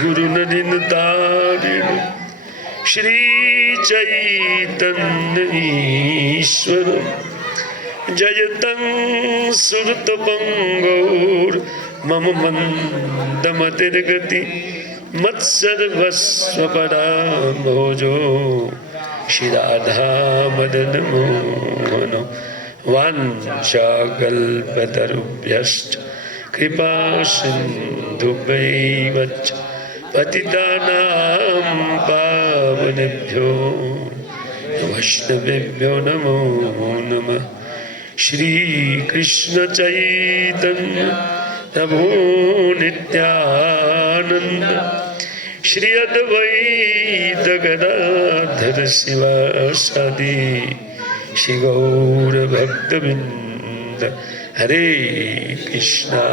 गुरु नरिनतारिण श्री चैतन्य ईश्वर जयतं सुरतपंगोर मम मंदमतिर्गति मत्सर्वस्व पराम्भोजो श्री राधा मदन मोहन वाञ्छाकल्पतरुभ्यश्च कृपा सिन्धुभ्यैव च पतितानां पावनेभ्यो वैष्णवेभ्यो नमो नमः। श्री कृष्ण चैतन्य प्रभु नित्यानंद श्री अद्वैत गदाधर शिवासादि श्री गौर भक्तवृंद। हरे कृष्णा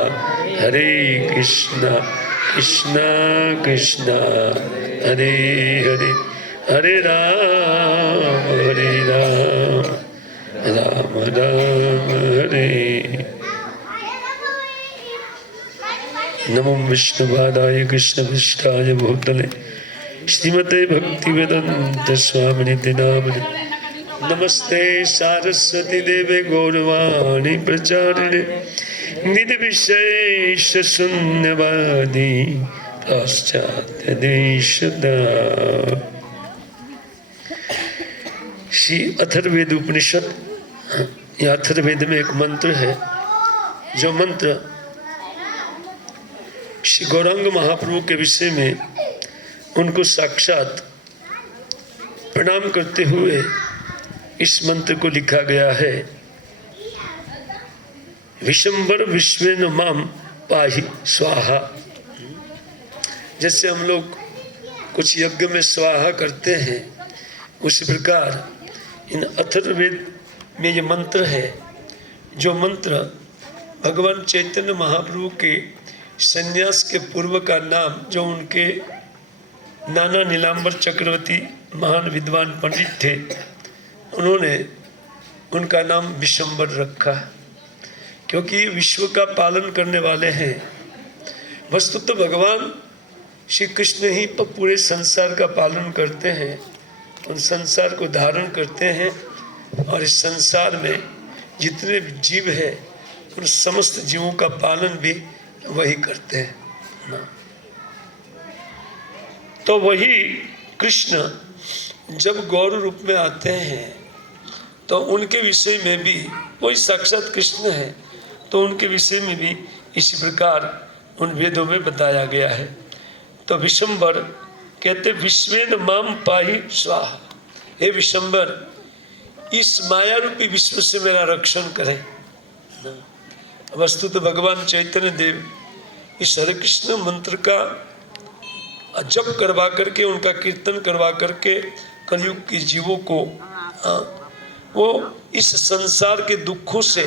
कृष्णा कृष्णा हरे हरे, हरे राम राम राम हरे। नमो विष्णुपादाय कृष्णपृष्ठाय भूतले श्रीमते भक्तिवेदांत स्वामिनिति नामिने। नमस्ते सारस्वती देवे गौरवाणी प्रचारिणे निर्विशेष शून्यवादी पाश्चात्य देशदा। श्री अथर्ववेद उपनिषद, यह अथर्ववेद में एक मंत्र है, जो मंत्र श्री गौरांग महाप्रभु के विषय में उनको साक्षात प्रणाम करते हुए इस मंत्र को लिखा गया है। विशंबर विश्वेन माम पाहि स्वाहा। जैसे हम लोग कुछ यज्ञ में स्वाहा करते हैं, उसी प्रकार इन अथर्ववेद में ये मंत्र है, जो मंत्र भगवान चैतन्य महाप्रभु के संन्यास के पूर्व का नाम, जो उनके नाना नीलांबर चक्रवर्ती महान विद्वान पंडित थे, उन्होंने उनका नाम विशंबर रखा, क्योंकि विश्व का पालन करने वाले हैं। वस्तुतः भगवान श्री कृष्ण ही पूरे संसार का पालन करते हैं, उन संसार को धारण करते हैं, और इस संसार में जितने जीव हैं उन समस्त जीवों का पालन भी वही करते हैं ना। तो वही कृष्ण जब गौर रूप में आते हैं तो उनके विषय में भी वही साक्षात कृष्ण है, तो उनके विषय में भी इसी प्रकार उन वेदों में बताया गया है। तो विशंबर कहते विश्वेन माम पाहि स्वाहा। हे विशंबर, इस माया रूपी विश्व से मेरा रक्षण करें। वस्तु तो भगवान चैतन्य देव इस हरे कृष्ण मंत्र का जप करवा करके, उनका कीर्तन करवा करके कलयुग के जीवों को वो इस संसार के दुखों से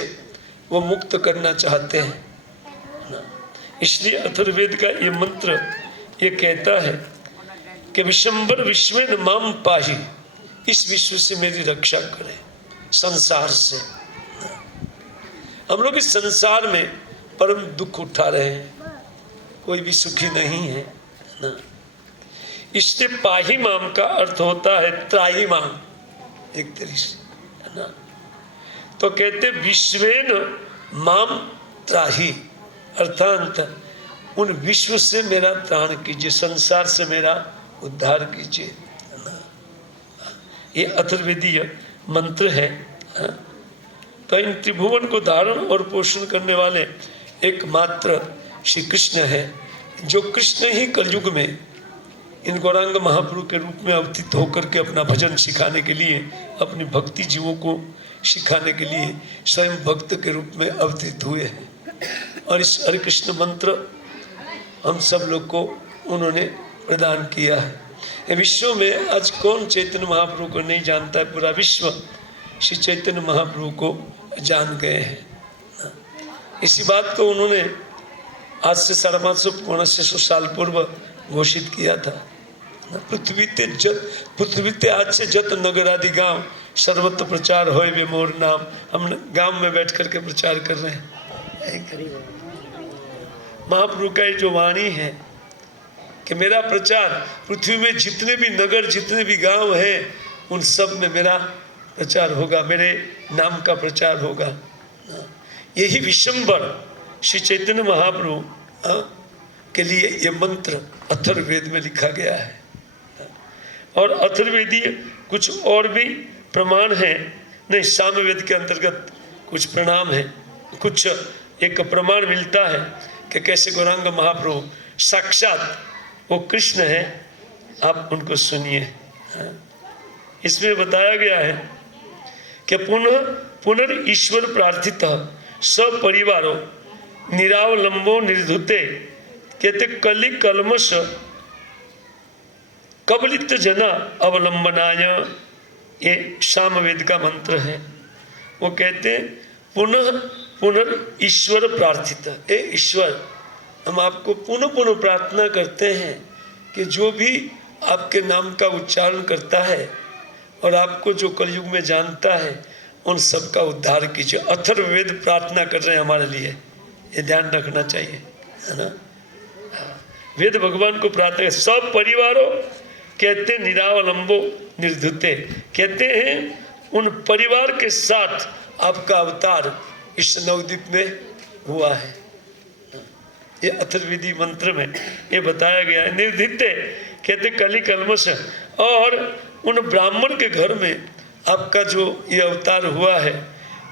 वो मुक्त करना चाहते हैं। इसलिए अथर्ववेद का ये मंत्र ये कहता है कि विशंबर विश्वेन माम पाहि, इस विश्व से मेरी रक्षा करें, संसार से। हम लोग इस संसार में परम दुख उठा रहे हैं, कोई भी सुखी नहीं है ना। इसलिए पाही माम का अर्थ होता है त्राही माम, एक तरीके से, है ना। तो कहते विश्वेन माम त्राही, अर्थात उन विश्व से मेरा त्राण कीजिए, संसार से मेरा उद्धार कीजिए, है ना। ये अथर्ववेदीय मंत्र है। तो इन त्रिभुवन को धारण और पोषण करने वाले एकमात्र श्री कृष्ण है, जो कृष्ण ही कलयुग में इन गौरांग महाप्रभु के रूप में अवतीत होकर के अपना भजन सिखाने के लिए, अपनी भक्ति जीवों को सिखाने के लिए स्वयं भक्त के रूप में अवतीत हुए हैं। और इस हरे कृष्ण मंत्र हम सब लोग को उन्होंने प्रदान किया है। विश्व में आज कौन चैतन्य महाप्रभु को नहीं जानता है? पूरा विश्व श्री चैतन्य महाप्रभु को जान गए हैं। इसी बात को उन्होंने आज से 550 साल पूर्व घोषित किया था। पृथ्वी ते आज से जत नगर आदि गांव सर्वत्र प्रचार होए वे मोर नाम। हम गांव में बैठ करके प्रचार कर रहे हैं। महाप्रभु का जो वाणी है कि मेरा प्रचार पृथ्वी में जितने भी नगर, जितने भी गांव हैं, उन सब में मेरा प्रचार होगा, मेरे नाम का प्रचार होगा। यही विशंबर श्री चैतन्य महाप्रभु के लिए ये मंत्र अथर्ववेद में लिखा गया है। और अथर्ववेदीय कुछ और भी प्रमाण हैं, नहीं, सामवेद के अंतर्गत कुछ प्रणाम है, कुछ एक प्रमाण मिलता है कि कैसे गौरांग महाप्रभु साक्षात वो कृष्ण है। आप उनको सुनिए। इसमें बताया गया है कि पुनर्ईश्वर प्रार्थित सपरिवारो निरावलंबो निर्धुते, कहते कलि कलमश कबलित जना अवलंबनाय, ये सामवेद का मंत्र है। वो कहते हैं पुनर्ईश्वर प्रार्थित, ए ईश्वर, हम आपको पुनः प्रार्थना करते हैं कि जो भी आपके नाम का उच्चारण करता है और आपको जो कलयुग में जानता है, उन सब का उद्धार कीजिए। अथर्ववेद प्रार्थना कर रहे हैं हमारे लिए, ये ध्यान रखना चाहिए, है ना। वेद भगवान को प्रार्थना, सब परिवारों, कहते निरावलंबो निर्धुते, कहते हैं उन परिवार के साथ आपका अवतार इस नवद्वीप में हुआ है। ये अथर्ववेदी मंत्र में ये बताया गया है। निर्धिते कहते कलि कलमश, और उन ब्राह्मण के घर में आपका जो ये अवतार हुआ है,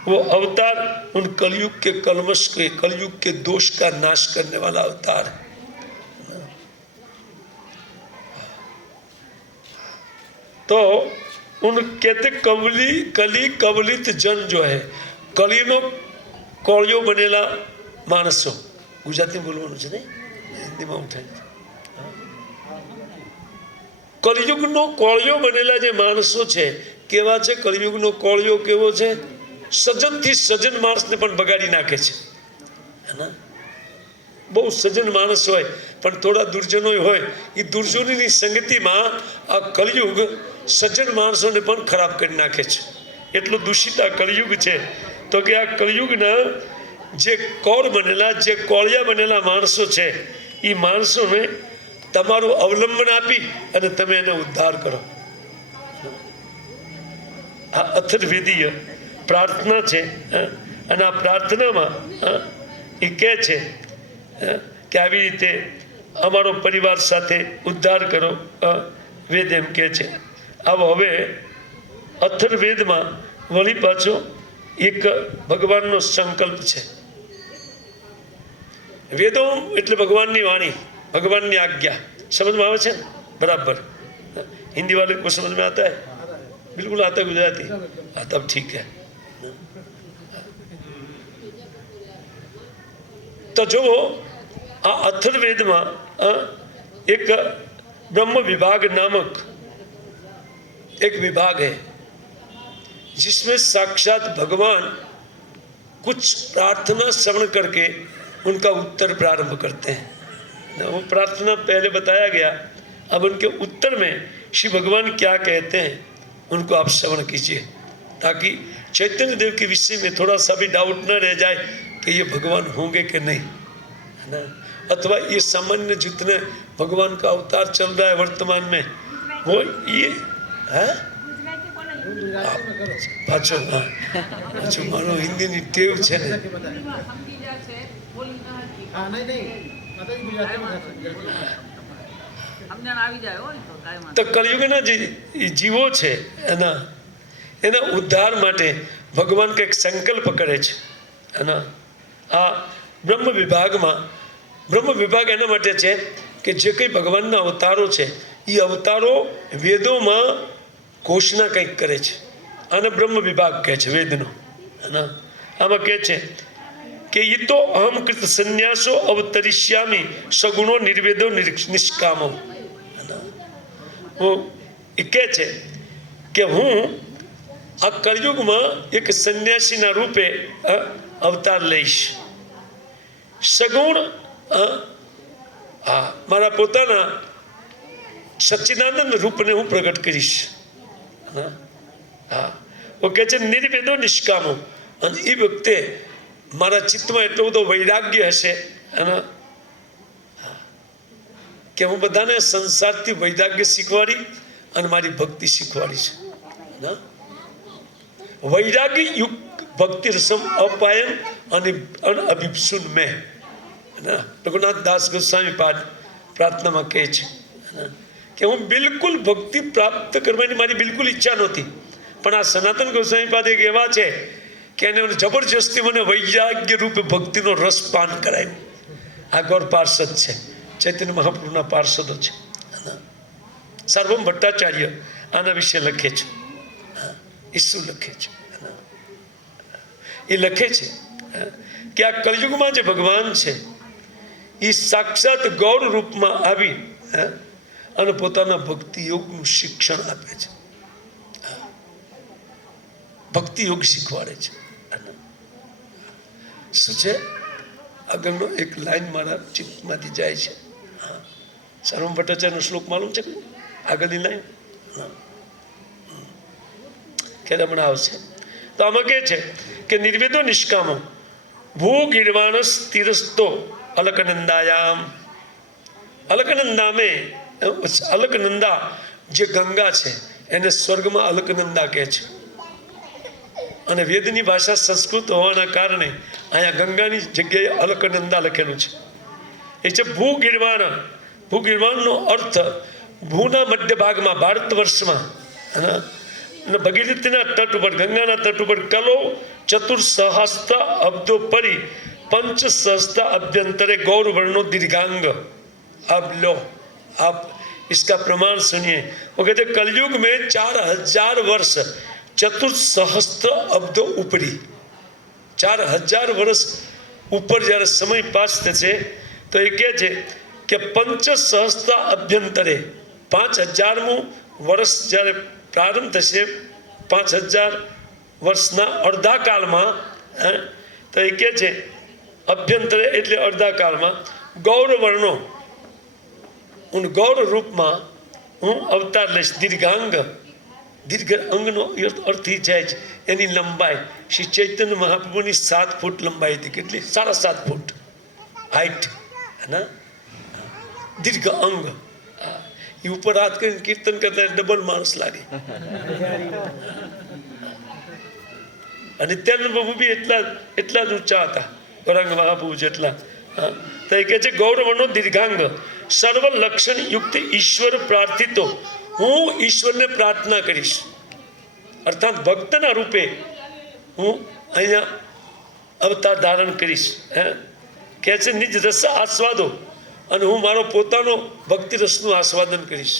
वो अवतार उन कलयुग के कलमश के, कलयुग के दोष का नाश करने वाला अवतार है। तो उन कहते कली कबलित जन जो है, कलीनो कोळियो बनेला माणसो, गुजराती बोलવાનું છે ને, હિન્દીમાં ઉઠાય, કલિયુગનો કોળિયો બનેલા જે માણસો છે કેવા છે? કલિયુગનો કોળિયો કેવો છે? સજનથી સજન માણસને પણ બગાડી નાખે છે, હે ને। બહુ સજન માણસ હોય પણ થોડા દુર્જનો હોય, એ દુર્જનોની સંગતિમાં આ કલિયુગ સજ્જન માણસોને પણ ખરાબ કરી નાખે છે। એટલું દૂષિત આ કલિયુગ છે। તો કે આ કલિયુગના જે કૌર બનેલા, જે કોળિયા બનેલા માણસો છે, એ માણસોને તમારું અવલંબન આપી અને તમે એને ઉદ્ધાર કરો। આ અથર્વવેદીય પ્રાર્થના છે। અને આ પ્રાર્થનામાં એ કહે છે કે આવી રીતે અમારો પરિવાર સાથે ઉદ્ધાર કરો, વેદ એમ કહે છે। આવો હવે અથર્વવેદમાં વળી પાછો એક ભગવાનનો સંકલ્પ છે। વેદો એટલે ભગવાનની વાણી, भगवान की आज्ञा, समझ में आवे बराबर। हिंदी वाले को समझ में आता है? बिल्कुल आता है। गुजराती? हाँ, तब ठीक है। तो जो आ अथर्ववेद में एक ब्रह्म विभाग नामक एक विभाग है, जिसमें साक्षात भगवान कुछ प्रार्थना श्रवण करके उनका उत्तर प्रारंभ करते हैं। वो प्रार्थना पहले बताया गया, अब उनके उत्तर में श्री भगवान क्या कहते हैं उनको आप श्रवण कीजिए, ताकि चैतन्य देव के विषय में थोड़ा सा भी डाउट न रह जाए कि ये भगवान होंगे कि नहीं, है ना। अथवा ये सामान्य जितने भगवान का अवतार चल रहा है वर्तमान में, वो ये है पाचो, हाँ पाचो मारो हिंदी नी टेव छे ने। तो कलियुगना जीवो छे एना उद्धार माटे भगवान के एक संकल्प करे छे, है ना। आ ब्रह्म विभाग एना माटे छे कि जे कई भगवानना अवतारो छे, ये अवतारो वेदोमां घोषणा कंईक करे छे, आने ब्रह्म विभाग कहे छे वेदनो, है ना। आमां कहे छे कि ये तो अहम कृत संन्यासो अवतरिष्यामि सगुणो निर्वेदो निष्कामो, है ना। वो कहे छे कि हूँ आ कलयुग में एक सन्यासी ना रूपे अवतार लईश, सगुण मारा पोताना सच्चिदानंद रूप ने हूँ प्रकट करीश। हाँ, वो कहे निर्वेदो निष्कामो, ए वखते मारा चित्त में एटलो बधो वैराग्य हशे, है ना। કે હું બધાને સંસારથી વૈરાગ્ય શીખવાડી અને મારી ભક્તિ શીખવાડી છે ના વૈરાગ્ય યુક્ત ભક્તિ રસમ અપાયમ અને અનઅભિપ્સુન મેં ના રઘુનાથ દાસ ગોસ્વામી પ્રાર્થનામાં કહે છે કે હું બિલકુલ ભક્તિ પ્રાપ્ત કરવાની મારી બિલકુલ ઈચ્છા નહોતી, પણ આ સનાતન ગોસ્વામી પાદ એક એવા છે કે એને જબરજસ્તી મને વૈરાગ્ય રૂપે ભક્તિનો રસ પાન કરાવ્યો. આ ગૌર પાર્ષદ છે, ચૈતન્ય મહાપ્રભુના પાર્ષદો છે. સર્વમ ભટ્ટાચાર્ય આના વિશે લખે છે, ઈસુ લખે છે. એ લખે છે કે આ કલયુગમાં જે ભગવાન છે એ સાક્ષાત ગૌર રૂપમાં આવી અને પોતાના ભક્તિ યોગનું શિક્ષણ આપે છે, ભક્તિ યોગ શીખવાડે છે. શું છે આગળનો એક લાઈન મારા ચિત્તમાંથી જાય છે. સર્વમ ભટ્ટાચાર્યનો શ્લોક માલુમ છે આગળની લાઈન ક્યારે હમણાં આવશે. તો આમાં કહે છે કે નિર્વેદો નિષ્કામો ભૂ ગિરવાણસ તિરસ્તો અલકનંદાયામ. અલકનંદામે અલકનંદા જે ગંગા છે એને સ્વર્ગમાં અલકનંદા કહે છે, અને વેદની ભાષા સંસ્કૃત હોવાના કારણે અહીંયા ગંગાની જગ્યાએ અલકનંદા લખેલું છે. એ છે ભૂગિરવાણ. ભૂગિરવાણનો અર્થ ભૂના મધ્ય ભાગમાં ભારત વર્ષમાં ભગીરથીના તટ ઉપર ગંગાના તટ ઉપર કલો ચતુર્સહસ્ત્ર અબ્દો પરી पंच सहस्त्र अभ्यंतरे गौर वर्णो दीर्घांग. अब लो आप इसका प्रमाण सुनिए. वो कहते कलयुग में 4000 वर्ष चतुर्सहस्त्र अब्दो उपरी 4000 વર્ષ ઉપર જ્યારે સમય પાસ થશે તો એ કહે છે કે પંચસહસ્ત્ર અભ્યંતરે 5000મું વર્ષ જ્યારે પ્રારંભ થશે 5000 વર્ષના અડધા કાળમાં તો એ કહે છે અભ્યંતરે એટલે અડધા કાળમાં ગૌર વર્ણો હું ગૌર રૂપમાં હું અવતાર લઈશ. દીર્ઘાંગ દીર્ઘ અંગનો અર્થ એ જાય છે એની લંબાઈ. શ્રી ચૈતન્ય મહાપ્રભુની 7 ફૂટ લંબાઈ હતી. કેટલી? 7.5 ફૂટ હાઈટ. ના દીર્ઘ અંગ એ ઉપર હાથ કરીને કીર્તન કરતા ડબલ માણસ લાગે. અને ત્યાં પ્રભુ બી એટલા જ ઊંચા હતા ગૌરાંગ મહાપ્રભુ જેટલા. તો એ કહે છે ગૌરવનો દીર્ઘાંગ સર્વ લક્ષણ યુક્ત ઈશ્વર પ્રાર્થિતો. હું ઈશ્વરને પ્રાર્થના કરીશ, અર્થાત ભક્તના રૂપે હું અહીંયા અવતાર ધારણ કરીશ. કહે છે નિજ રસ આસ્વાદો, અને હું મારો પોતાનો ભક્તિ રસનું આસ્વાદન કરીશ.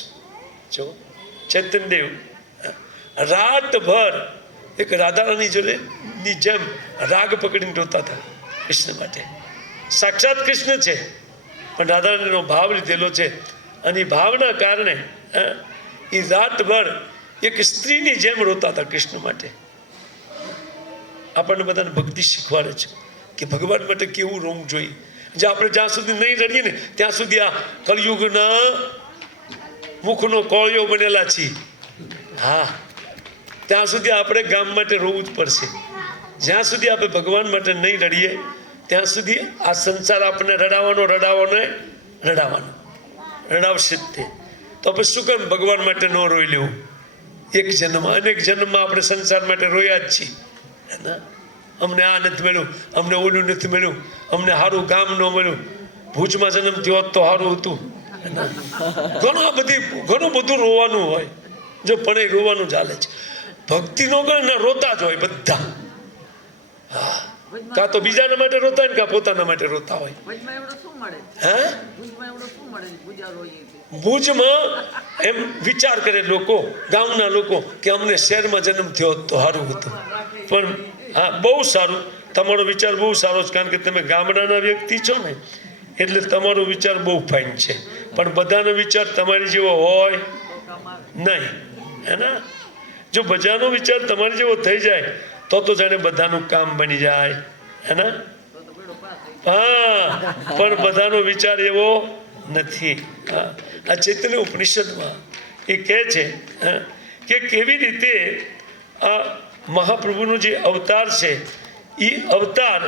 જો ચૈતન્યદેવ રાતભર એક રાધારાની જોડે ની જેમ રાગ પકડીને રોતા હતા કૃષ્ણ માટે. સાક્ષાત કૃષ્ણ છે પણ રાધારાણીનો ભાવ લીધેલો છે, અને એ ભાવના કારણે એ રાતભર એક સ્ત્રીની જેમ રોતા હતા કૃષ્ણ માટે. આપણને બધાને ભક્તિ શીખવાડે છે કે ભગવાન માટે કેવું રોવું જોઈએ. જે આપણે જ્યાં સુધી નહીં રડીએ ને ત્યાં સુધી આ કલયુગના મુખનો કોળિયો બનેલા છીએ. હા, ત્યાં સુધી આપણે ગામ માટે રોવું જ પડશે. જ્યાં સુધી આપણે ભગવાન માટે નહીં રડીએ ત્યાં સુધી આ સંસાર આપણને રડાવશે જ તે. તો આપણે શું કેમ ભગવાન માટે ન રોઈ લેવું? એક જન્મ અનેક જન્મમાં આપણે સંસાર માટે રોયા જ છીએ. અમને આ નથી મળ્યું, અમને ઓલું નથી મળ્યું, અમને સારું ગામ ન મળ્યું, ભુજમાં જન્મ થયો તો સારું હતું. ઘણું બધું રોવાનું હોય. જો પણ એ રોવાનું ચાલે છે. ભક્તિ નો કરે ને રોતા જ હોય બધા. હા, કાં તો બીજાના માટે રોતા હોય ને કાં પોતાના માટે રોતા હોય. ભુજમાં એમ વિચાર કરે લોકો, ગામના લોકો કે અમને શહેરમાં જન્મ થયો તો સારું હતું. પણ હા, બહુ સારું, તમારો વિચાર બહુ સારો છે, કારણ કે તમે ગામડાના વ્યક્તિ છો ને એટલે તમારો વિચાર બહુ ફાઇન છે. પણ બધાનો વિચાર તમારી જેવો હોય નહીં. હે, જો બધાનો વિચાર તમારી જેવો થઈ જાય તો જાણે બધાનું કામ બની જાય. હે ને? હા, પણ બધાનો વિચાર એવો નથી. આ ચૈતન્ય ઉપનિષદમાં એ કહે છે કે કેવી રીતે આ મહાપ્રભુનો જે અવતાર છે એ અવતાર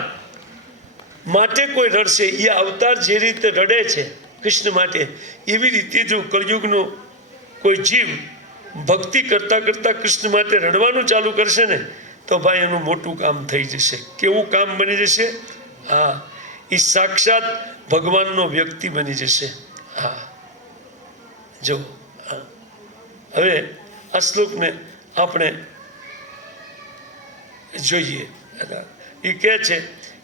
માટે કોઈ રડશે. એ અવતાર જે રીતે રડે છે કૃષ્ણ માટે. એવી રીતે જો કળયુગનો કોઈ જીવ ભક્તિ કરતાં કરતાં કૃષ્ણ માટે રડવાનું ચાલુ કરશે ને તો ભાઈ એનું મોટું કામ થઈ જશે. કેવું કામ બની જશે? હા, એ સાક્ષાત ભગવાનનો વ્યક્તિ બની જશે. હા, જો હવે આ શ્લોકને આપણે જોઈએ. એ કહે છે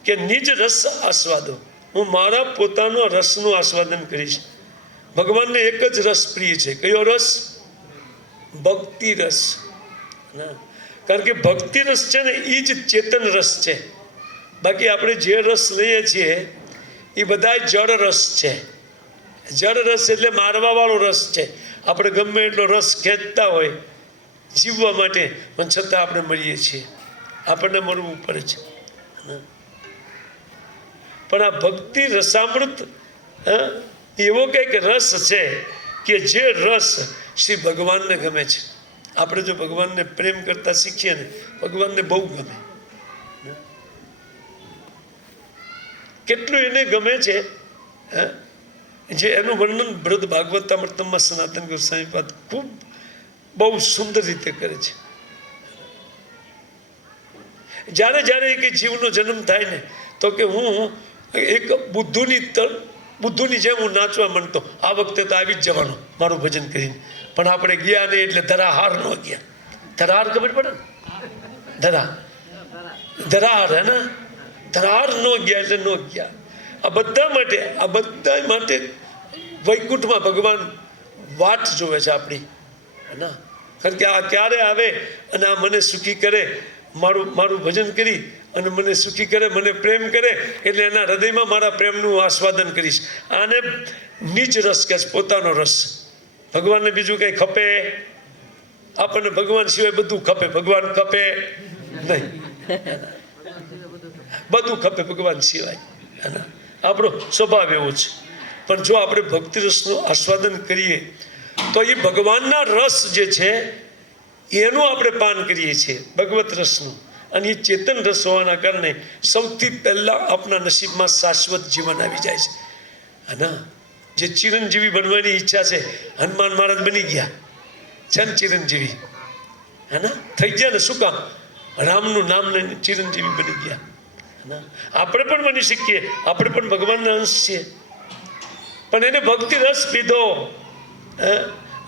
કે નિજ રસ આસ્વાદો, હું મારા પોતાનો રસનું આસ્વાદન કરીશ. ભગવાનને એક જ રસ પ્રિય છે. કયો રસ? ભક્તિ રસ. કારણ કે ભક્તિ રસ છે ને એ જ ચેતન રસ છે. બાકી આપણે જે રસ લઈએ છીએ એ બધા જળ રસ છે. જળ રસ એટલે મારવા વાળો રસ છે. આપણે ગમે એટલો રસ ખેંચતા હોય જીવવા માટે, પણ છતાં આપણે મળીએ છીએ, આપણને મળવું પડે છે. પણ આ ભક્તિ રસામૃત એવો કંઈક રસ છે કે જે રસ શ્રી ભગવાનને ગમે છે. આપણે જો ભગવાનને પ્રેમ કરતા શીખીએ ને, ભગવાનને બહુ ગમે. કેટલું એને ગમે છે જે એનું વર્ણન બૃહદ ભાગવતામૃતમમાં સનાતન ગોસ્વામી પાદ ખૂબ બહુ સુંદર રીતે કરે છે. જ્યારે જ્યારે એક જીવનો જન્મ થાય ને તો કે હું એક બુદ્ધુની જેમ હું નાચવા માંડતો. આ વખતે તો આવી જ જવાનો મારું ભજન કરીને. પણ આપણે ગયા નહીં એટલે ધરાહાર ન ગયા. ધરાહાર ખબર પડે ને? ધરાહાર હે ને, ધરાહાર ન ગયા એટલે ન ગયા. આ બધા માટે વૈકુંઠમાં ભગવાન વાટ જોવે છે આપણી. ના, કારણ કે આ ક્યારે આવે અને આ મને સુખી કરે, મારું ભજન કરી અને મને સુખી કરે, મને પ્રેમ કરે, એટલે એના હૃદયમાં મારા પ્રેમનું આસ્વાદન કરીશ. આને નિજ રસ કહે છે, પોતાનો રસ. ભગવાનને બીજું કંઈ ખપે? આપણને ભગવાન સિવાય બધું ખપે, ભગવાન ખપે નહીં. બધું ખપે ભગવાન સિવાય. આપણો સ્વભાવ એવો છે. પણ જો આપણે ભક્તિ રસનું આસ્વાદન કરીએ તો એ ભગવાનના રસ જે છે એનું આપણે પાન કરીએ છીએ, ભગવત રસનું. અને એ ચેતન રસ હોવાના કારણે સૌથી પહેલાં આપણા નસીબમાં શાશ્વત જીવન આવી જાય છે. અને જે ચિરંજીવી બનવાની ઈચ્છા છે, હનુમાન મહારાજ બની ગયા છે ને ચિરંજીવી. હે થઈ ગયા ને? શું કામ? રામનું નામ લઈને ચિરંજીવી બની ગયા. આપણે પણ બની શકીએ, આપણે પણ ભગવાનના અંશ છીએ. પણ એને ભક્તિ રસ પીધો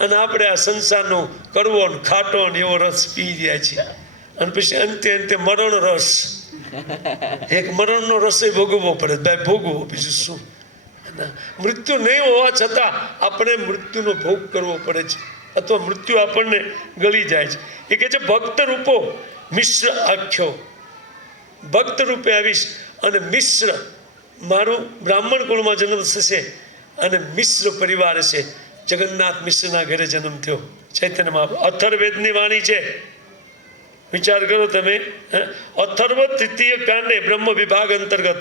અને આપણે આ સંસારનો કડવો ને ખાટો ને એવો રસ પી રહ્યા છીએ. અને પછી અંતે મરણ રસ, એક મરણનો રસ ભોગવવો પડે. ભાઈ ભોગવો, બીજું શું? મૃત્યુ નહીં હોવા છતાં આપણે મૃત્યુનો ભોગ કરવો પડે છે, અથવા મૃત્યુ આપણને ગળી જાય છે. એ કહે છે ભક્ત રૂપો મિશ્ર આખ્યો. ભક્ત રૂપે આવીશ અને મિશ્ર, મારું બ્રાહ્મણ કુળમાં જન્મ થશે અને મિશ્ર પરિવાર છે. જગન્નાથ મિશ્રના ઘરે જન્મ થયો. ચૈતન્યમાં અથર્વવેદની વાણી છે, વિચાર કરો તમે. અથર્વ તૃતીય કાંડે બ્રહ્મ વિભાગ અંતર્ગત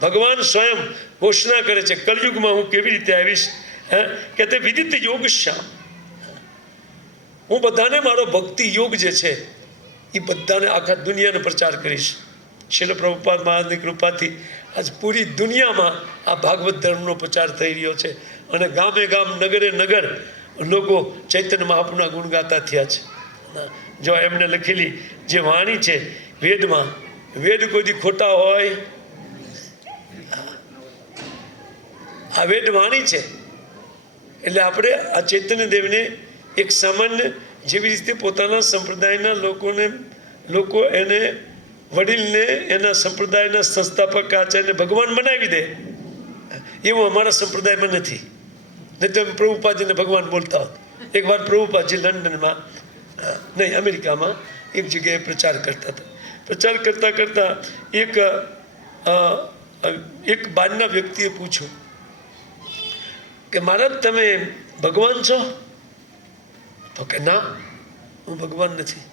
ભગવાન સ્વયં ઘોષણા કરે છે કલયુગમાં હું કેવી રીતે આવીશ. કે તે વિદિત યોગ શ્યામ, હું બધાને મારો ભક્તિ યોગ જે છે એ બધાને આખા દુનિયાને પ્રચાર કરીશ. શીલ પ્રભુપાદ મહારાજની કૃપાથી આજ પૂરી દુનિયામાં આ ભાગવત ધર્મનો પ્રચાર થઈ રહ્યો છે. અને ગામે ગામ, નગરે નગર લોકો ચૈતન્ય મહાપ્રભુના ગુણ ગાતા થયા છે. જો એમને લખેલી જે વાણી છે વેદમાં, વેદ કોઈ ખોટા હોય? આ વેદ વાણી છે. એટલે આપણે આ ચૈતન્ય દેવને એક સામાન્ય જેવી રીતે પોતાના સંપ્રદાયના લોકો એને વડીલને એના સંપ્રદાયના સંસ્થાપક આચાર્યને ભગવાન બનાવી દે, એવું અમારા સંપ્રદાયમાં નથી. નહીં તો પ્રભુપાદજીને ભગવાન બોલતા હોત. એકવાર પ્રભુપાદજી લંડનમાં નહીં અમેરિકામાં એક જગ્યાએ પ્રચાર કરતા હતા. પ્રચાર કરતાં કરતાં એક બહારના વ્યક્તિએ પૂછ્યું કે મહારાજ તમે ભગવાન છો? તો કે ના, હું ભગવાન નથી.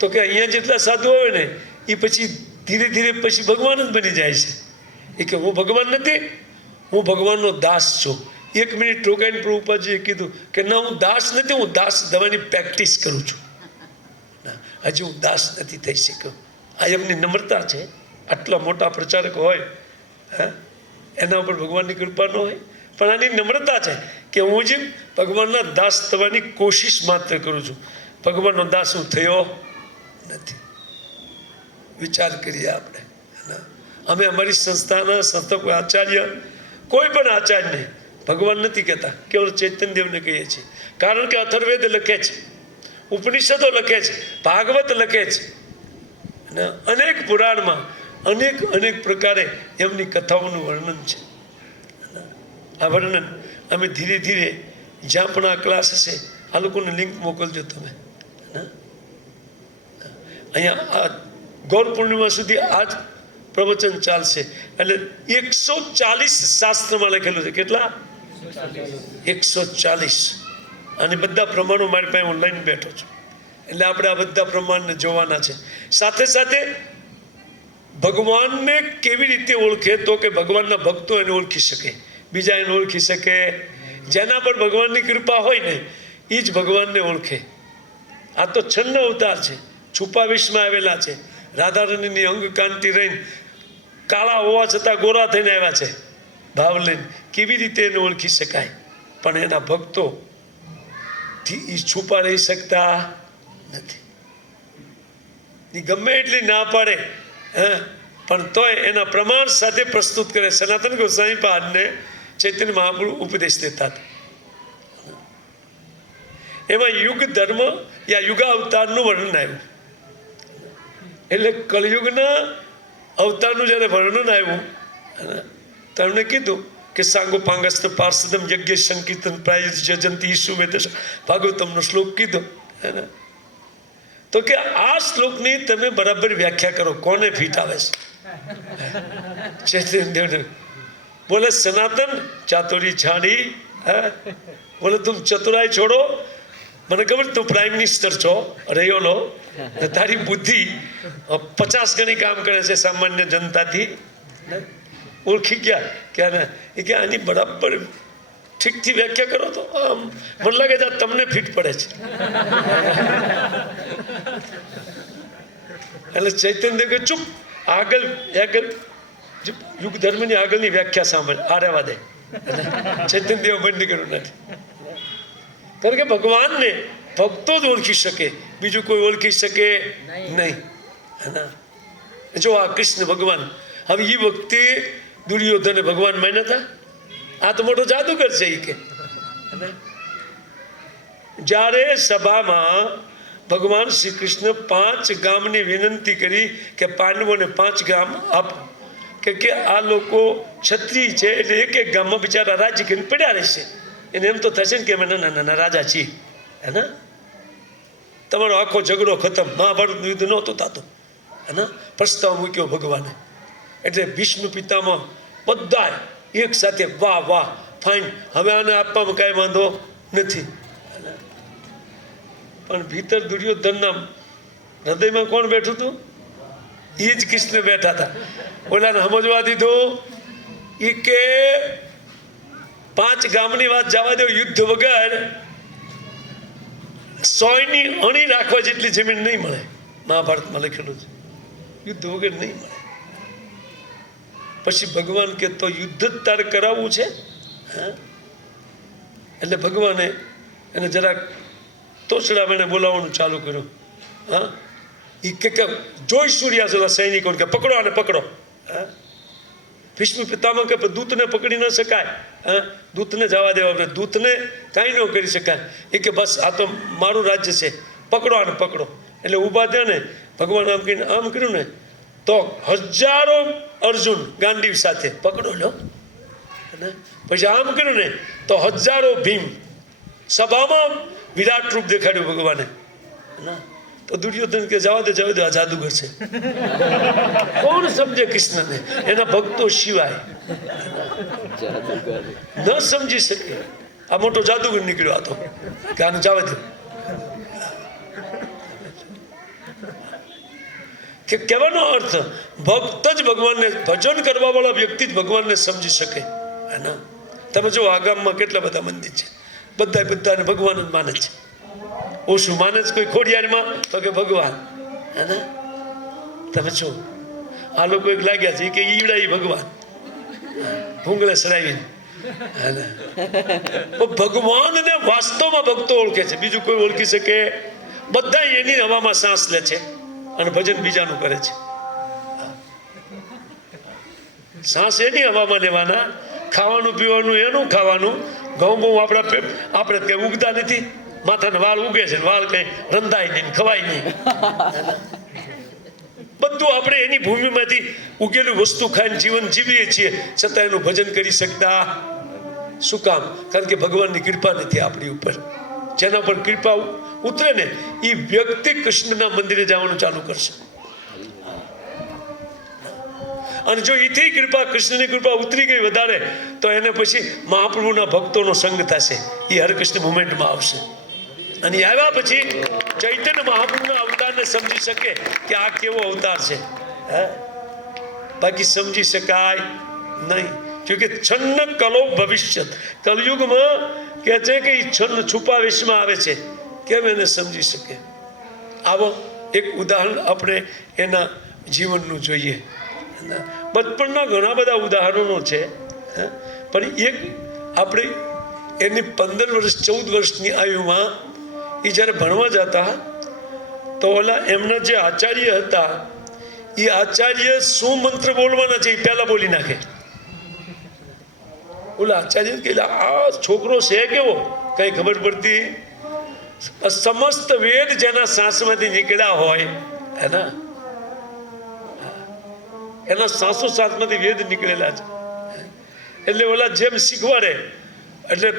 તો કે અહીંયા જેટલા સાધુ હોય ને એ પછી ધીરે ધીરે પછી ભગવાન જ બની જાય છે. એ કે હું ભગવાન નથી, હું ભગવાનનો દાસ છું. 1 મિનિટ રોકાઈને પ્રભુપાદજીએ કીધું કે ના, હું દાસ નથી, હું દાસ થવાની પ્રેક્ટિસ કરું છું. હજી હું દાસ નથી થઈ શક્યો. આ એમની નમ્રતા છે. આટલા મોટા પ્રચારક હોય, હા, એના ઉપર ભગવાનની કૃપા ન હોય. પણ આની નમ્રતા છે કે હું જે ભગવાનના દાસ થવાની કોશિશ માત્ર કરું છું, ભગવાનનો દાસ હું થયો નથી. વિચાર કરીએ આપણે. અમે અમારી સંસ્થાના સંસ્થાપક આચાર્ય, કોઈ પણ આચાર્યને ભગવાન નથી કહેતા, કેવળ ચૈતન્યદેવને કહીએ છીએ. કારણ કે અથર્વેદ લખે છે, ઉપનિષદો લખે છે, ભાગવત લખે છે, અને અનેક પુરાણમાં અનેક પ્રકારે એમની કથાઓનું વર્ણન છે. આ વર્ણન અમે ધીરે ધીરે જ્યાં પણ આ ક્લાસ હશે આ લોકોને લિંક મોકલજો તમે. અહીંયા આ ગૌર પૂર્ણિમા સુધી આ જ પ્રવચન ચાલશે. એટલે 140 શાસ્ત્રમાં લખેલું છે. કેટલા? 140. અને બધા પ્રમાણો મારી પાસે ઓનલાઈન બેઠો છું. એટલે આપણે આ બધા પ્રમાણને જોવાના છે. સાથે સાથે ભગવાનને કેવી રીતે ઓળખે, તો કે ભગવાનના ભક્તો એને ઓળખી શકે, બીજા એને ઓળખી શકે. જેના પર ભગવાનની કૃપા હોય ને એ જ ભગવાનને ઓળખે. આ તો છન્ન અવતાર છે, છુપા વિષમાં આવેલા છે. રાધારાણીની અંગ કાંતિ રહીને કાળા હોવા છતાં ગોરા થઈને આવ્યા છે ભાવ લઈને. કેવી રીતે એને ઓળખી શકાય? પણ એના ભક્તો એ છુપા રહી શકતા નથી. એ ગમે એટલી ના પાડે, પણ તોય એના પ્રમાણ સાથે પ્રસ્તુત કરે. સનાતન ગોસ્વામી પાદને ચૈતન્ય મહાપ્રભુ ઉપદેશ દેતા હતા. એમાં યુગ ધર્મ યા યુગા અવતારનું વર્ણન આવ્યું. એટલે કળયુગના અવતારનું જ્યારે વર્ણન આવ્યું, તેમણે કીધું કે સાંગો પાંગસ્ત પાર્ષદમ યજ્ઞ સંકીર્તન પ્રાય જયંતી ઈસુ મેં ભાગવતમનો શ્લોક કીધો. તો કે આ શ્લોકની તમે બરાબર વ્યાખ્યા કરો, કોને ફીટ આવે છે? ચૈતન્યદેવને બોલે સનાતન ચાતુરી છાડી, બોલે તું ચતુરાઈ છોડો. મને ખબર તું પ્રાઇમ મિનિસ્ટર છો રહ્યો લો, તારી બુદ્ધિ 50 ગણી કામ કરે છે સામાન્ય જનતાથી. ઓળખી ગયા કે આની બરાબર ઠીકથી વ્યાખ્યા કરો તો આમ મને લાગે છે તમને ફિટ પડે છે. એટલે ચૈતન્યદેવ કે ચૂપ, આગળ યુગ ધર્મની આગળની વ્યાખ્યા સાંભળ, આ રહેવા દે. ચૈતન્યદેવ બંધ કર્યું નથી. કારણ કે ભગવાનને ભક્તો જ ઓળખી શકે, બીજું કોઈ ઓળખી શકે નહીં. જો આ કૃષ્ણ ભગવાન, હવે એ વખતે દુર્યોધને ભગવાન માન્યા હતા. આ તો મોટો જાદુગર છે. એ કે જ્યારે સભામાં ભગવાન શ્રી કૃષ્ણ 5 ગામની વિનંતી કરી કે પાંડવોને 5 ગામ આપ, કે આ લોકો ક્ષત્રિય છે એટલે એક ગામમાં બિચારા રાજ્ય કરીને પડ્યા રહેશે. એને એમ તો થશે ને કે અમે નાના રાજા છીએ, હે ને? તમારો આખો ઝઘડો ખતમ. મહાભારતનું યુદ્ધ નહોતું થતું, હે ને? પ્રસ્તાવ મૂક્યો ભગવાને. એટલે ભીષ્મ પિતામાં બધા એક સાથે વાહ વાહ ફાઇન, હવે આને આપવામાં કાંઈ વાંધો નથી. પણ ભીતર દુર્યોધનના હૃદયમાં કોણ બેઠું હતું? એ જ કૃષ્ણ બેઠા હતા. ઓલાને સમજવા દીધું એ કે 5 ગામની વાત જવા દો, યુદ્ધ વગર 100ની અણી રાખવા જેટલી જમીન નહીં મળે. મહાભારતમાં લખેલું છે, યુદ્ધ વગર નહીં મળે. પછી ભગવાન કે તો યુદ્ધ જ તારે કરાવવું છે? એટલે ભગવાને એને જરાક તોછડા મેને બોલાવવાનું ચાલુ કર્યું. હા, એ કે જોઈ સૂર્યા સૈનિકો કે પકડો આને પકડો. ભીષ્મ પિતામહ કે દૂતને પકડી ન શકાય, દૂતને જવા દેવા, દૂતને કાંઈ ન કરી શકાય. એ કે બસ આ તો મારું રાજ્ય છે, પકડો આને પકડો. એટલે ઊભા થયા ને ભગવાન આમ કર્યું ને તો 1000 અર્જુન ગાંડીવ સાથે પકડો લો. પછી આમ કર્યું ને તો 1000 ભીમ. સભામાં વિરાટ રૂપ દેખાડ્યું ભગવાને. તો દુર્યોધન કે જવા દે આ જાદુગર છે. કોણ સમજે કૃષ્ણને? એના ભક્તો સિવાય ન સમજી શકે. આ મોટો જાદુગર નીકળ્યો. આ તો કે આને જવા દે. કે કહેવાનો અર્થ ભક્ત જ ભગવાનને, ભજન કરવા વાળા વ્યક્તિ જ ભગવાનને સમજી શકે. હે ને? તમે જો આ ગામમાં કેટલા બધા મંદિર છે, બધાને ભગવાન જ માને છે. ઓછું માને છે કોઈ ખોડિયારમાં તો કે ભગવાન, હે ને? તમે જો આ લોકો એક લાગ્યા છે કે ઈવડાઈ ભગવાન ભૂંગળે સડાવીને. ભગવાનને વાસ્તવમાં ભક્તો ઓળખે છે, બીજું કોઈ ઓળખી શકે? બધા એની હવામાં શ્વાસ લે છે અને ભજન બીજાનું કરે છે. શ્વાસ એની હવામાં લેવાના, ખાવાનું પીવાનું એનું ખાવાનું. ઘઉં બહુ આપણે કઈ ઉગતા નથી, માથાને વાળ ઉગે છે, વાળ કઈ રંધાય નહીં, ખવાય નહીં. બધું આપણે એની ભૂમિમાંથી ઉગેલું વસ્તુ ખાઈને જીવન જીવીએ છીએ, છતાં એનું ભજન કરી શકતા શું કામ? કારણ કે ભગવાનની કૃપા નથી આપણી ઉપર. જેના પર કૃપા ઉતરે ને એ વ્યક્તિ કૃષ્ણના મંદિરે જવાનું ચાલુ કરશે. અને જો એથી કૃપા, કૃષ્ણની કૃપા ઉતરી ગઈ વધારે, તો એને પછી મહાપ્રભુના ભક્તોનો સંગ થશે. એ હરકૃષ્ણ મુમેન્ટમાં આવશે. અને આવ્યા પછી ચૈતન્ય મહાપ્રભુના અવતારને સમજી શકે કે આ કેવો અવતાર છે. બાકી સમજી શકાય નહીં. ક્યોંકિ છન્ન કલો ભવિષ્ય, કલયુગમાં કહે છે કે એ છન્ન છુપાવેશમાં આવે છે. કેમ એને સમજી શકે? આવો એક ઉદાહરણ આપણે એના જીવનનું જોઈએ. બચપણના ઘણા બધા ઉદાહરણો છે, પણ એક આપણે એની 15 વર્ષ 14 વર્ષની આયુમાં એ જ્યારે ભણવા જતા, તો ઓલા એમના જે આચાર્ય હતા, એ આચાર્ય શું મંત્ર બોલવાના છે એ પહેલા બોલી નાખે. ઓલા આચાર્ય કે આ છોકરો છે કેવો, કઈ ખબર પડતી? સમસ્ત વેદ જેના શ્વાસમાંથી નીકળ્યા હોય, એના શ્વાસો શ્વાસમાંથી વેદ નીકળેલા છે. એટલે ઓલા જેમ શીખવાડે, એટલે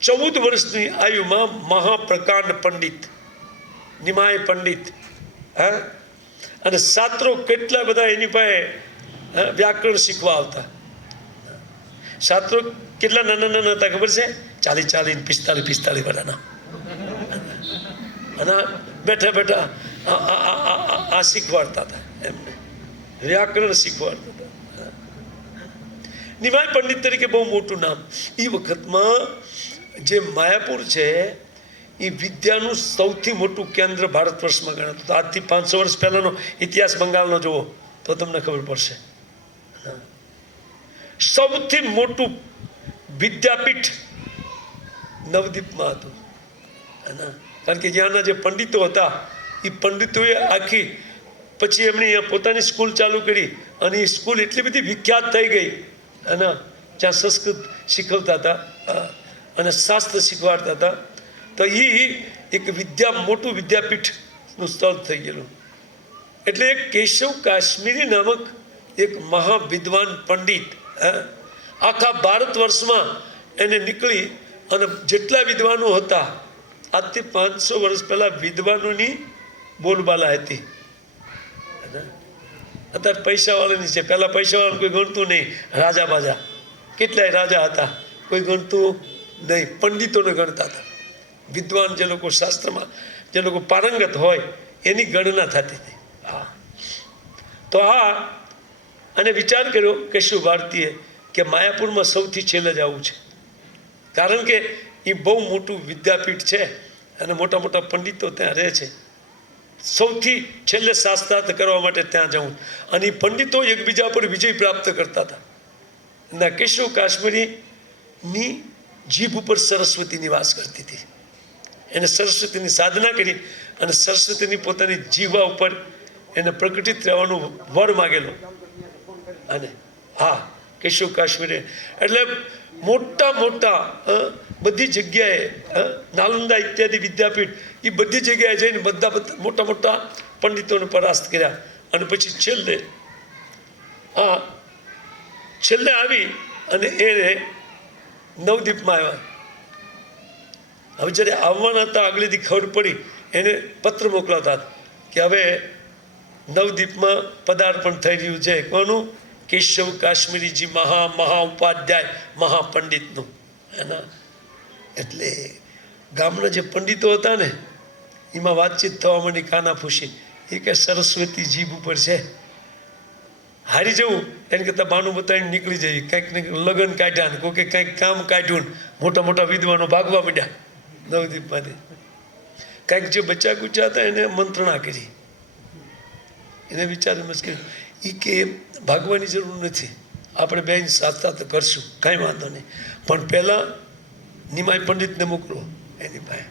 14 વર્ષની આયુમાં મહાપ્રકાંડ પંડિત, નિમાય પંડિત, અને શાસ્ત્રો કેટલા બધા એની પાસે વ્યાકરણ શીખવા આવતા. શાસ્ત્રો કેટલા નાના નાના હતા ખબર છે? 40 45 વાળાના. અને બેઠા બેઠા આ શીખવાડતા હતા, એમને વ્યાકરણ શીખવાડતા હતા. નિમાય પંડિત તરીકે બહુ મોટું નામ. એ વખતમાં જે માયાપુર છે એ વિદ્યાનું સૌથી મોટું કેન્દ્ર ભારત વર્ષમાં ગણાતું હતું. આજથી 500 વર્ષ પહેલાનો ઇતિહાસ બંગાળનો જુઓ તો તમને ખબર પડશે. સૌથી મોટું વિદ્યાપીઠ નવદીપમાં હતું. કારણ કે ત્યાંના જે પંડિતો હતા, એ પંડિતોએ આખી પછી એમણે અહીંયા પોતાની સ્કૂલ ચાલુ કરી, અને એ સ્કૂલ એટલી બધી વિખ્યાત થઈ ગઈ. અને જ્યાં સંસ્કૃત શીખવતા હતા અને શાસ્ત્ર શીખવાડતા હતા, તો એ એક મોટું વિદ્યાપીઠનું સ્થળ થઈ ગયેલું. એટલે એક કેશવ કાશ્મીરી નામક એક મહાવિદ્વાન પંડિત આખા ભારત વર્ષમાં એને નીકળી, અને જેટલા વિદ્વાનો હતા, આજથી 500 વર્ષ પહેલા વિદ્વાનોની બોલબાલા હતી. અત્યારે પૈસાવાળાની છે. પહેલા પૈસાવાળાને કોઈ ગણતું નહીં, રાજા બાજા કેટલાય રાજા હતા, કોઈ ગણતું નહીં, પંડિતોને ગણતા હતા. વિદ્વાન જે લોકો શાસ્ત્રમાં જે લોકો પારંગત હોય એની ગણના થતી હતી. તો અને વિચાર કર્યો કેશવ ભારતીએ કે માયાપુરમાં સૌથી છેલ્લે જ આવવું છે, કારણ કે એ બહુ મોટું વિદ્યાપીઠ છે અને મોટા મોટા પંડિતો ત્યાં રહે છે. સૌથી છેલ્લે શાસ્ત્રાર્થ કરવા માટે ત્યાં જવું. અને એ પંડિતો એકબીજા પર વિજય પ્રાપ્ત કરતા હતા. ના કેશવ કાશ્મીરીની જીભ ઉપર સરસ્વતી નિવાસ કરતી હતી. એને સરસ્વતીની સાધના કરી અને સરસ્વતીની પોતાની જીવા ઉપર એને પ્રકટિત રહેવાનો વર માગેલો. અને કેશવ કાશ્મીરે એટલે મોટા મોટા બધી જગ્યાએ નાલંદા ઇત્યાદિ વિદ્યાપીઠ, એ બધી જગ્યાએ જઈને બધા મોટા મોટા પંડિતોને પરાસ્ત કર્યા. અને પછી છેલ્લે આવી અને એને નવદીપમાં આવ્યા. હવે જ્યારે આવવાના હતા, આગળથી ખબર પડી, એને પત્ર મોકલાતા કે હવે નવદીપમાં પદાર્પણ થઈ રહ્યું છે. કોનું? કેશવ કાશ્મીરીજી મહા ઉપાધ્યાય મહાપંડિતનું. એટલે ગામના જે પંડિતો હતા ને, એમાં વાતચીત થવા માંડી, કાના ફૂસી. એ કે સરસ્વતી જીભ ઉપર છે, હારી જવું એને કરતાં બાનું બતાવીને નીકળી જઈએ. કંઈક લગ્ન કાઢ્યા ને કોઈ કંઈક કામ કાઢ્યું ને મોટા મોટા વિદ્વાનો ભાગવા માંડ્યા નવદીપમાંથી. કંઈક જે બચ્ચા ગુચ્ચા હતા એને મંત્રણા કરી. એને વિચાર મુશ્કેલ. એ કે ભાગવાની જરૂર નથી, આપણે બેન સાથ સાથ કરશું, કાંઈ વાંધો નહીં, પણ પહેલાં નિમાય પંડિતને મોકલો એની પાસે.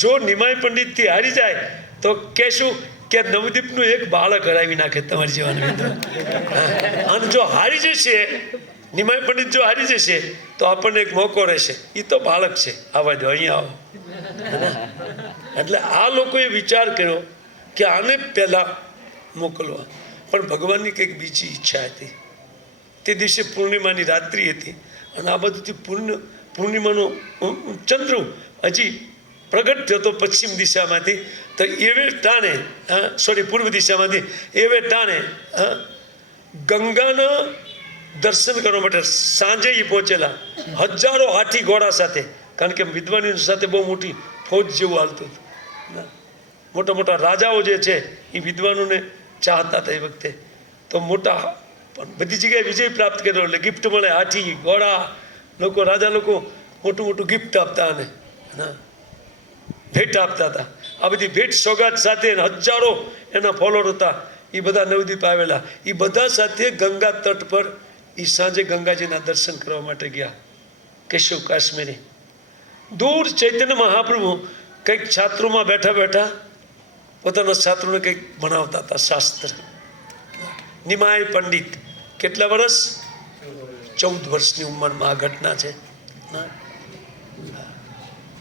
જો નિમાય પંડિતથી હારી જાય તો કહેશું કે નવદીપનું એક બાળક હરાવી નાખે તમારી જેવાનું વિદ્વાન. અને જો હારી જશે, નિમાય પંડિત જો હારી જશે તો આપણને એક મોકો રહેશે, એ તો બાળક છે, આવવા દો, અહીંયા આવો. એટલે આ લોકોએ વિચાર કર્યો કે આને પહેલાં મોકલવા, પણ ભગવાનની કંઈક બીજી ઈચ્છા હતી. તે દિવસે પૂર્ણિમાની રાત્રિ હતી અને આ બધુંથી પૂર્ણિમાનો ચંદ્ર હજી પ્રગટ થયો હતો પશ્ચિમ દિશામાંથી. તો એવે ટાણે પૂર્વ દિશામાંથી એવે ટાણે ગંગાના દર્શન કરવા માટે સાંજે એ પહોંચેલા, હજારો હાથી ઘોડા સાથે, કારણ કે વિદ્વાનીઓ સાથે બહુ મોટી ફૌજ જેવું હાલતું હતું. મોટા મોટા રાજાઓ જે છે એ વિદ્વાનોને ચાહતા હતા એ વખતે. તો મોટા પણ બધી જગ્યાએ વિજય પ્રાપ્ત કર્યો એટલે ગિફ્ટ મળે, હાથી ઘોડા, લોકો રાજા લોકો મોટું મોટું ગિફ્ટ આપતા અને ભેટ આપતા હતા. આ બધી ભેટ સોગાદ સાથે હજારો એના ફોલોઅર હતા, એ બધા નવદીપ આવેલા. એ બધા સાથે ગંગા તટ પર એ સાંજે ગંગાજીના દર્શન કરવા માટે ગયા. કેશવ કાશ્મીરી દૂર ચૈતન્ય મહાપ્રભુ કંઈક છાત્રોમાં બેઠા બેઠા પોતાના છાત્રોને કંઈક ભણાવતા હતા શાસ્ત્ર. નિમાય પંડિત કેટલા વર્ષ? 14 વર્ષની ઉંમરમાં આ ઘટના છે.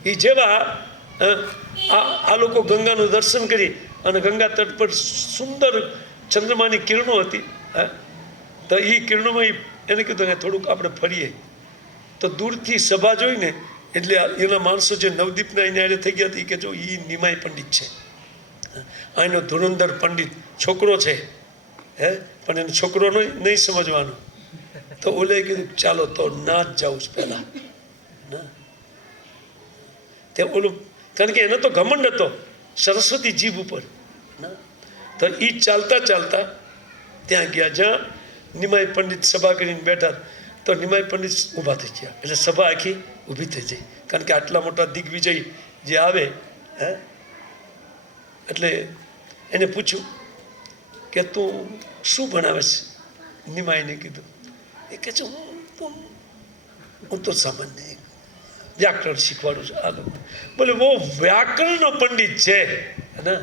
એ જેવા આ લોકો ગંગાનું દર્શન કરી અને ગંગા તટ પર સુંદર ચંદ્રમાની કિરણો હતી. તો એ કિરણોમાં એને કીધું કે થોડુંક આપણે ફરીએ. તો દૂરથી સભા જોઈને એટલે એના માણસો જે નવદીપના એને થઈ ગયા હતા કે જો એ નિમાય પંડિત છે, આનો ધુરંધર પંડિત છોકરો છે, પણ એનો છોકરો નહીં સમજવાનો. તો ઓલે કીધું ચાલો તો ના જ જાઉં પહેલાં તે ઓલું, કારણ કે એને તો ઘમંડ હતો સરસ્વતી જીભ ઉપર. તો એ ચાલતા ચાલતા ત્યાં ગયા જ્યાં નિમાય પંડિત સભા કરીને બેઠા. તો નિમાય પંડિત ઊભા થઈ ગયા એટલે સભા આખી ઊભી થઈ જાય, કારણ કે આટલા મોટા દિગ્વિજય જે આવે. એટલે એને પૂછ્યું કે તું શું ભણાવે છે? નિમાયને કીધું. એ કહે છે હું તો સામાન્ય વ્યાકરણ શીખવાડું છું. આ લોકો બોલે બહુ વ્યાકરણનો પંડિત છે ને,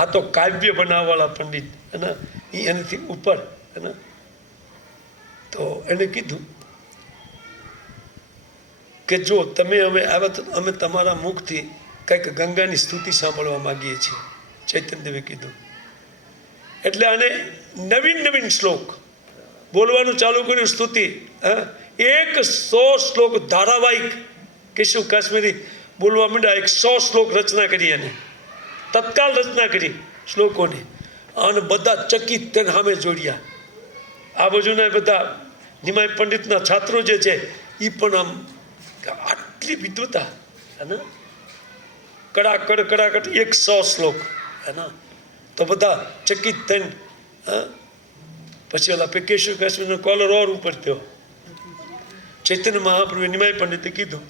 આ તો કાવ્ય બનાવવાળા પંડિત અને એનાથી ઉપર. તો એને કીધું કે જો તમે અમે આવ્યા તો અમે તમારા મુખથી કંઈક ગંગાની સ્તુતિ સાંભળવા માગીએ છીએ. ચૈતન્યદેવે કીધું. એટલે આને નવીન નવીન શ્લોક બોલવાનું ચાલુ કર્યું, સ્તુતિ. 100 શ્લોક ધારાવાહિક કેશવ કાશ્મીરી બોલવા માંડ્યા. 100 શ્લોક રચના કરી, એને તત્કાલ રચના કરી શ્લોકોની. અને બધા ચકિત તેને સામે જોડ્યા. આ બાજુના બધા નિમાય પંડિતના છાત્રો જે છે એ પણ આમ આટલી વિદ્વતા કડાકડ કડાકડ 100 શ્લોક તો બધા ચકિત થઈને. પછી ઓલા કેશવ કાશ્મીરનો કોલર ઓર ઉપર થયો. ચૈતન્ય મહાપ્રભુએ નિમાય પંડિતે કીધું,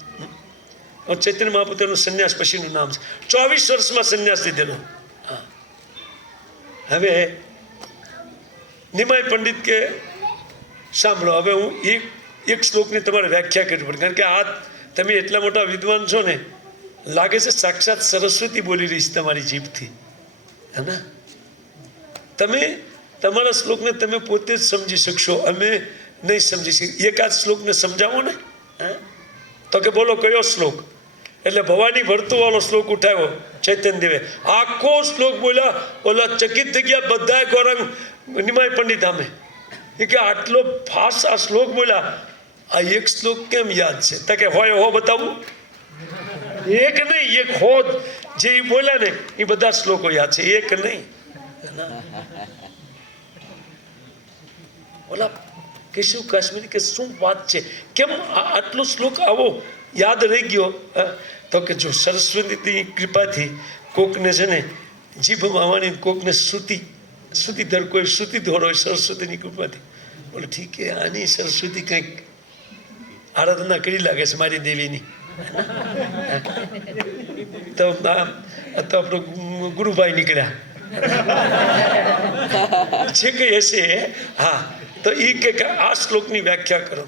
ચૈતન્ય મહાપ્રભુ તેનું સંન્યાસ પછીનું નામ છે, 24 વર્ષમાં સંન્યાસ લીધેલો. હવે નિમાય પંડિત કે સાંભળો, હવે હું એક શ્લોકની તમારે વ્યાખ્યા કરવી પડે, કારણ કે આ તમે એટલા મોટા વિદ્વાન છો ને, લાગે છે સાક્ષાત સરસ્વતી બોલી રહી છે તમારી જીભથી. હે, તમે તમારા શ્લોકને તમે પોતે જ સમજી શકશો, અમે નહીં સમજી શકીએ. એકાદ શ્લોકને સમજાવો ને. તો કે બોલો કયો શ્લોક? એટલે ભવાની ભરતું વાળો શ્લોક ઉઠાવ્યો ચૈતન્યદેવે. આખો શ્લોક બોલ્યા. ઓલા ચકિત થઈ ગયા બધા ગોરંગ નિમાય પંડિત આમે. એ કે આટલો ફાસ્ટ આ શ્લોક બોલ્યા, આ એક શ્લોક કેમ યાદ છે? તો કે હોય હો બતાવું. એક નહીં, એક હો જે બોલ્યા ને એ બધા શ્લોકો યાદ છે, એક નહીં. ઓલા કેશવ કાશ્મીરી કે શું વાત છે, કેમ આટલો શ્લોક આવો યાદ રહી ગયો? તો કે જો સરસ્વતીની કૃપાથી કોકને છે ને જીભમાં આવવાની, કોકને શ્રુતિધર કોઈ શ્રુતિધોર હોય સરસ્વતીની કૃપાથી. બોલે ઠીક છે, આની સરસ્વતી કંઈક આરાધના કરી લાગે છે મારી દેવીની. તો આપણો ગુરુભાઈ નીકળ્યા જે કઈ હશે હા તો એ કે આ શ્લોકની વ્યાખ્યા કરો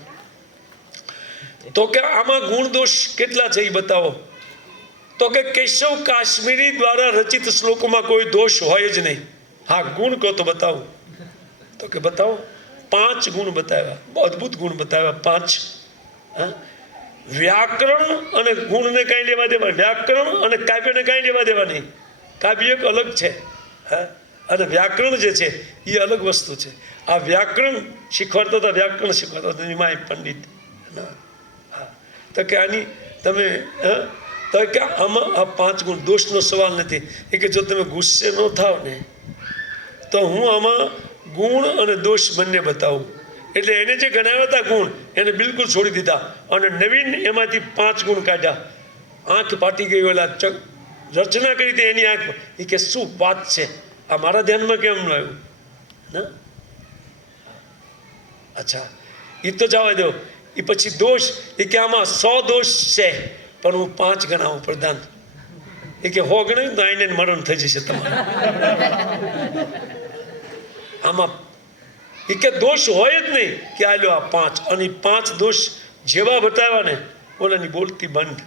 તો કે આમાં ગુણ દોષ કેટલા છે એ બતાવો તો કે કેશવ કાશ્મીરી દ્વારા રચિત શ્લોકમાં કોઈ દોષ હોય જ નહીં હા ગુણ કહો તો બતાવો તો કે બતાવો 5 ગુણ બતાવ્યા બહુ અદ્ભુત ગુણ બતાવ્યા 5 હા વ્યાકરણ અને ગુણને કાંઈ લેવા દેવા વ્યાકરણ અને કાવ્યને કાંઈ લેવા દેવા નહીં કાવ્ય એક અલગ છે હા અને વ્યાકરણ જે છે એ અલગ વસ્તુ છે આ વ્યાકરણ શીખવાડતા હતા વ્યાકરણ શીખવાડતા હતા નિમાય પંડિત હા તો કે આની તમે તો કે આમાં આ 5 ગુણ દોષનો સવાલ નથી એ કે જો તમે ગુસ્સે ન થાવ ને તો હું આમાં ગુણ અને દોષ બંને બતાવું એટલે એને જે ગણાવ્યા હતા ગુણ એને બિલકુલ છોડી દીધા અને નવીન એમાંથી 5 ગુણ કાઢ્યા આંખ પાટી ગઈ ઓલા રચના કરી હતી એની આંખ એ કે શું વાત છે આ મારા ધ્યાનમાં કેમ ન આવ્યું ના અચ્છા એ તો જવા દો એ પછી દોષ એ કે આમાં 100 દોષ છે પણ હું 5 ગણાવું પ્રધાન એ કે 100 ગણાવ્યું તો આઈને મરણ થઈ જશે તમારે આમાં એ કે દોષ હોય જ નહીં કે આ લો આ 5 અને 5 દોષ જેવા બતાવ્યા ને ઓલાની બોલતી બંધ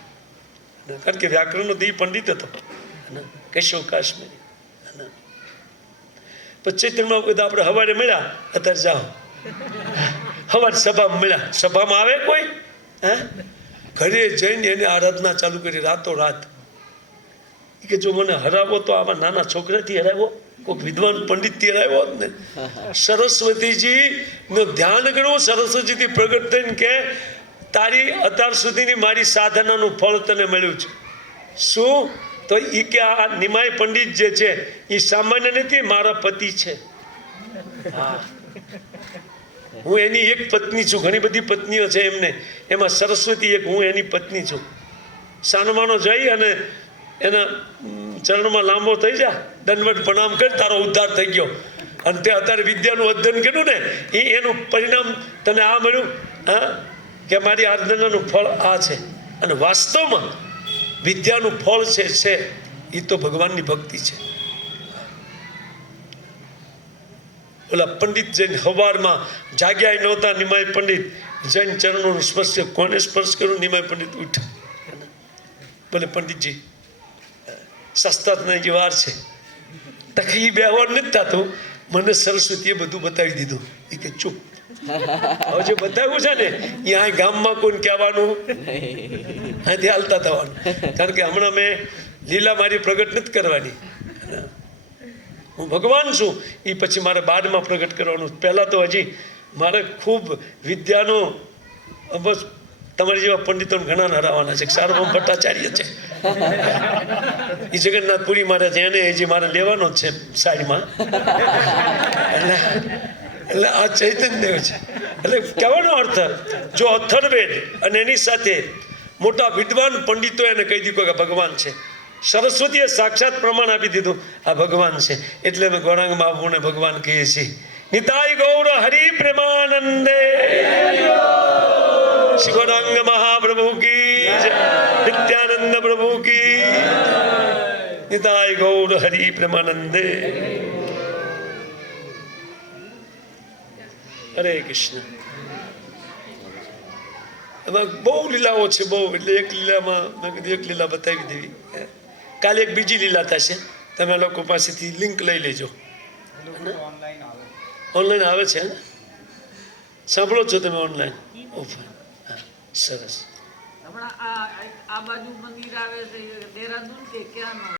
કારણ કે વ્યાકરણનો દી પંડિત હતો કેશવ કાશ્મીરી પછી ચૈતન્યમાં કીધું આપણે હવારે મળ્યા અત્યારે જાઓ હવાર સભામાં મળ્યા સભામાં આવે કોઈ હે ઘરે જઈને એને આરાધના ચાલુ કરી રાતો રાત કે જો મને હરાવો તો આવા નાના છોકરાથી હરાવો કોઈ વિદ્વાન પંડિતથી હરાવ્યો હોત ને સરસ્વતીજી નું ધ્યાન કરો સરસ્વતીથી પ્રગટ થઈને કે તારી અત્યાર સુધીની મારી સાધનાનું ફળ તને મળ્યું છે શું તો એ કે આ નિમાય પંડિત જે છે એ સામાન્ય નથી મારા પતિ છે હા હું એની એક પત્ની છું ઘણી બધી પત્નીઓ છે એમને એમાં સરસ્વતી એક હું એની પત્ની છું સાનમાનો જઈ અને એના ચરણમાં લાંબો થઈ જા દંડવત પ્રણામ કર તારો ઉદ્ધાર થઈ ગયો અને તે અત્યારે વિદ્યાનું અધ્યયન કર્યું ને એનું પરિણામ તને આ મળ્યું હા કે મારી આરાધનાનું ફળ આ છે અને વાસ્તવમાં વિદ્યાનું ફળ છે એ તો ભગવાનની ભક્તિ છે ઓલા પંડિત જૈન હવારમાં જાગ્યા નહોતા નિમાય પંડિત જૈન ચરણોનું સ્પર્શ કોને સ્પર્શ કર્યું નિમાય પંડિત ઉઠ્યા બોલે પંડિતજી શાસ્ત્રાર્થની જે વાર છે તકી બેહવાર નથી થતું મને સરસ્વતીએ બધું બતાવી દીધું એ કે ચૂપ હવે જે બતાવ્યું છે ને એ આ ગામમાં કોઈને કહેવાનું અહીંથી હાલતા થવાનું કારણ કે હમણાં મેં લીલા મારી પ્રગટ નથી કરવાની હું ભગવાન છું એ પછી મારે બાદમાં પ્રગટ કરવાનું પહેલાં તો હજી મારે ખૂબ વિદ્યાનો બસ તમારી જેવા પંડિતોને ઘણા હરાવવાના છે સાર્વભૌમ ભટ્ટાચાર્ય છે એ જગન્નાથપુરી મારે છે એને હજી મારે લેવાનો જ છે સાઈડમાં એટલે આ ચૈતન્યદેવ છે એટલે કહેવાનો અર્થ જો અથર્વેદ અને એની સાથે મોટા વિદ્વાન પંડિતો એને કહી દીધું કે ભગવાન છે સરસ્વતીએ સાક્ષાત પ્રમાણ આપી દીધું આ ભગવાન છે એટલે અમે ગૌરાંગ બાબુને ભગવાન કહીએ છીએ નિતાય ગૌર હરિ પ્રેમાનંદે શ્રી ગૌરાંગ મહાપ્રભુ કી નિત્યાનંદ પ્રભુ કી નિતાય ગૌર હરિ પ્રેમાનંદે હરે કૃષ્ણ એમાં બહુ લીલાઓ છે બહુ એટલે એક લીલામાં મેં કીધું એક લીલા બતાવી દેવી કાલે એક બીજી લીલા થશે તમે લોકો પાસેથી લિંક લઈ લેજો ઓનલાઈન આવે છે સાંભળો છો તમે ઓનલાઈન સરસ હમણાં આ બાજુ મંદિર આવે છે દેહરાદૂન કે ક્યાં